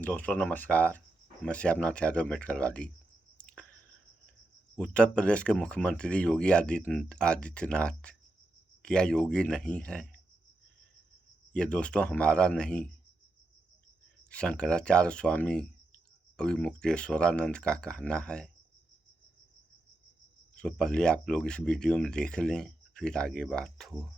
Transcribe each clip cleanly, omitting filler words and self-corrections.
दोस्तों नमस्कार। मैं श्यामनाथ यादव मेटकरवादी। उत्तर प्रदेश के मुख्यमंत्री योगी आदित्यनाथ क्या योगी नहीं है? ये दोस्तों हमारा नहीं, शंकराचार्य स्वामी अविमुक्तेश्वरानंद का कहना है। तो पहले आप लोग इस वीडियो में देख लें, फिर आगे बात हो।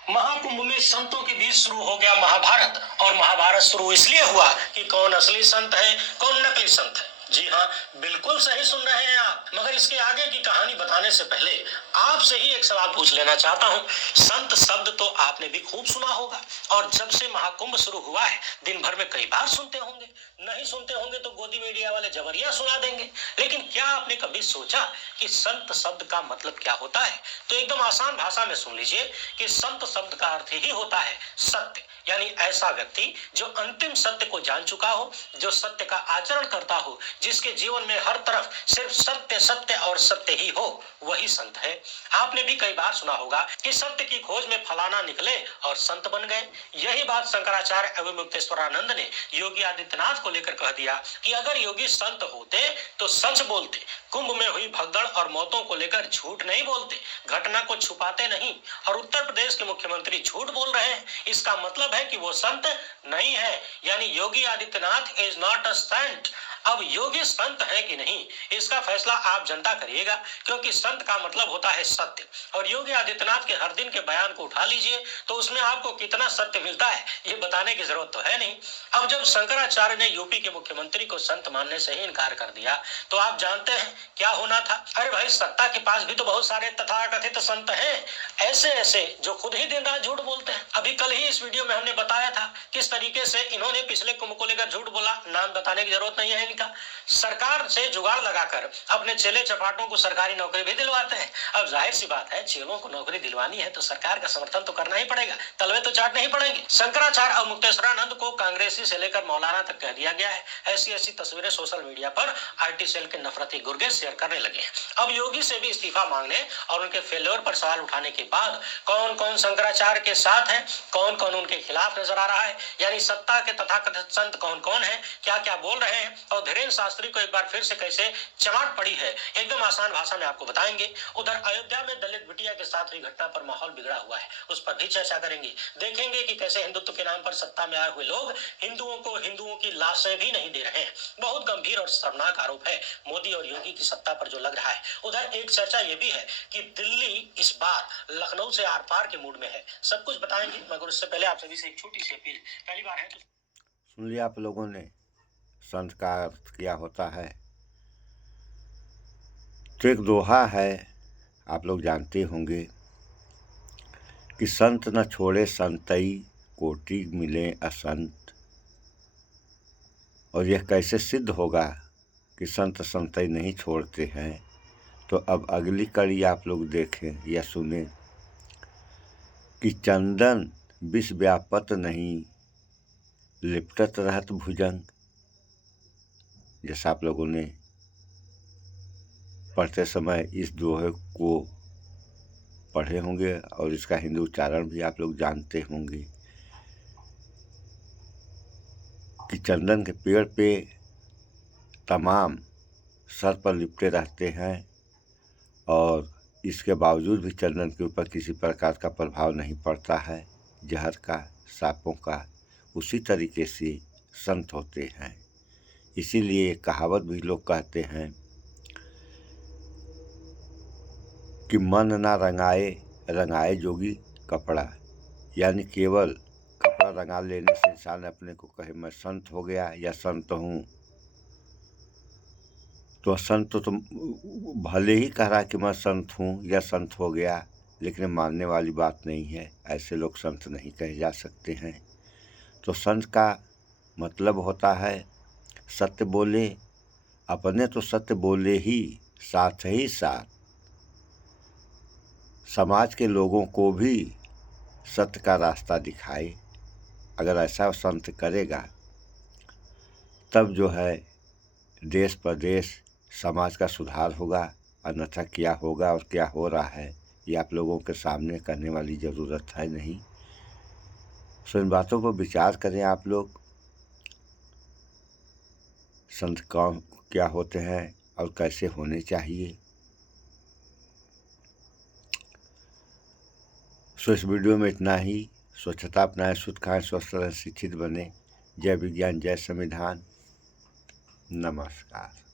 महाकुंभ में संतों के बीच शुरू हो गया महाभारत, और महाभारत शुरू इसलिए हुआ कि कौन असली संत है, कौन नकली संत है। जी हाँ, बिल्कुल सही सुन रहे हैं आप। मगर इसके आगे की कहानी बताने से पहले आपसे ही एक सवाल पूछ लेना चाहता हूँ। संत शब्द तो आपने भी खूब सुना होगा, और जब से महाकुंभ शुरू हुआ है दिन भर में कई बार सुनते होंगे। नहीं सुनते होंगे तो गोदी मीडिया वाले जबरिया सुना देंगे। लेकिन क्या आपने कभी सोचा कि संत शब्द का मतलब क्या होता है? तो एकदम आसान भाषा में सुन लीजिए कि संत शब्द का अर्थ ही होता है सत्य, यानी ऐसा व्यक्ति जो अंतिम सत्य को जान चुका हो, जो सत्य का आचरण करता हो, जिसके जीवन में हर तरफ सिर्फ सत्य सत्य और सत्य ही हो, वही संत है। आपने भी कई बार सुना होगा कि सत्य की खोज में फलाना निकले और संत बन गए। यही बात शंकराचार्य अविमुक्तेश्वरानंद ने योगी आदित्यनाथ को लेकर कह दिया कि अगर योगी संत होते तो सच बोलते, कुंभ में हुई भगदड़ और मौतों को लेकर झूठ नहीं बोलते, घटना को छुपाते नहीं। और उत्तर प्रदेश के मुख्यमंत्री झूठ बोल रहे हैं, इसका मतलब है कि वो संत नहीं है, यानी Yogi Adityanath is not a saint. अब योगी संत है कि नहीं, इसका फैसला आप जनता करिएगा, क्योंकि संत का मतलब होता है सत्य। और योगी आदित्यनाथ के हर दिन के बयान को उठा लीजिए तो उसमें आपको कितना सत्य मिलता है ये बताने की जरूरत तो है नहीं। अब जब शंकराचार्य ने यूपी के मुख्यमंत्री को संत मानने से ही इनकार कर दिया तो आप जानते हैं क्या होना था? अरे भाई, सत्ता के पास भी तो बहुत सारे तथाकथित संत हैं, ऐसे ऐसे जो खुद ही दिन रात झूठ बोलते हैं। अभी कल ही इस वीडियो में हमने बताया था किस तरीके से इन्होंने पिछले कुंभ को लेकर झूठ बोला। नाम बताने की जरूरत नहीं है इनका। सरकार से जुगाड़ लगाकर अपने चेले चपाटों को सरकारी नौकरी भी दिलवाते हैं। अब जाहिर सी बात है, चेलों को नौकरी दिलवानी है तो सरकार का समर्थन तो करना ही पड़ेगा, तलवे तो चाटने ही पड़ेंगे। शंकराचार्य और मुक्तेश्वरानंद को कांग्रेसी से लेकर मौलाना तक कह दिया गया है। ऐसी ऐसी तस्वीरें सोशल मीडिया पर आईटी सेल के नफरती गुर्गे शेयर करने लगे हैं। अब योगी से भी इस्तीफा मांगने और उनके फेल्योर पर सवाल उठाने के बाद कौन कौन शंकराचार्य के साथ है, कौन कौन उनके खिलाफ नजर आ रहा है, यानी सत्ता के तथाकथित संत कौन कौन है, क्या क्या बोल रहे हैं, और धीरेन्द्र शास्त्री को एक बार फिर से कैसे चमाट पड़ी है, एकदम आसान भाषा में आपको बताएंगे। उधर अयोध्या में दलित बिटिया के साथ हुई घटना पर माहौल बिगड़ा हुआ है, उस पर भी चर्चा करेंगे। देखेंगे कि कैसे हिंदुत्व के नाम पर सत्ता में आए हुए लोग हिंदुओं को हिंदुओं की लाशें भी नहीं दे रहे हैं। बहुत गंभीर और शर्मनाक आरोप है मोदी और योगी की सत्ता पर जो लग रहा है। उधर एक चर्चा ये भी है कि दिल्ली इस बार लखनऊ से आर पार के मूड में है। सब कुछ बताएंगे, मगर उससे पहले आप सभी से एक छोटी सी अपील। पहली बार है तो सुन लिया आप लोगों ने संत का अर्थ क्या होता है। तो एक दोहा है, आप लोग जानते होंगे कि संत न छोड़े संतई, कोटि मिले असंत। और यह कैसे सिद्ध होगा कि संत संतई नहीं छोड़ते हैं? तो अब अगली कड़ी आप लोग देखें या सुने कि चंदन विष व्यापत नहीं, लिपटत रहत भुजंग। जैसा आप लोगों ने पढ़ते समय इस दोहे को पढ़े होंगे और इसका हिंदी उच्चारण भी आप लोग जानते होंगे कि चंदन के पेड़ पे तमाम सर पर लिपटे रहते हैं और इसके बावजूद भी चंदन के ऊपर किसी प्रकार का प्रभाव नहीं पड़ता है, जहर का, सांपों का। उसी तरीके से संत होते हैं। इसीलिए कहावत भी लोग कहते हैं कि मन ना रंगाए, रंगाए जोगी कपड़ा। यानी केवल कपड़ा रंगा लेने से इंसान अपने को कहे मैं संत हो गया या संत हूँ, तो संत तो भले ही कह रहा कि मैं संत हूँ या संत हो गया, लेकिन मानने वाली बात नहीं है। ऐसे लोग संत नहीं कहे जा सकते हैं। तो संत का मतलब होता है सत्य बोले, अपने तो सत्य बोले ही साथ समाज के लोगों को भी सत्य का रास्ता दिखाए। अगर ऐसा संत करेगा तब जो है देश प्रदेश समाज का सुधार होगा। अन्यथा क्या होगा और क्या हो रहा है ये आप लोगों के सामने करने वाली ज़रूरत है नहीं। सो इन बातों पर विचार करें आप लोग संत कौन क्या होते हैं और कैसे होने चाहिए। सो इस वीडियो में इतना ही। स्वच्छता अपनाएं, शुद्ध खाएं, स्वस्थ रहें, शिक्षित बने। जय विज्ञान, जय संविधान। नमस्कार।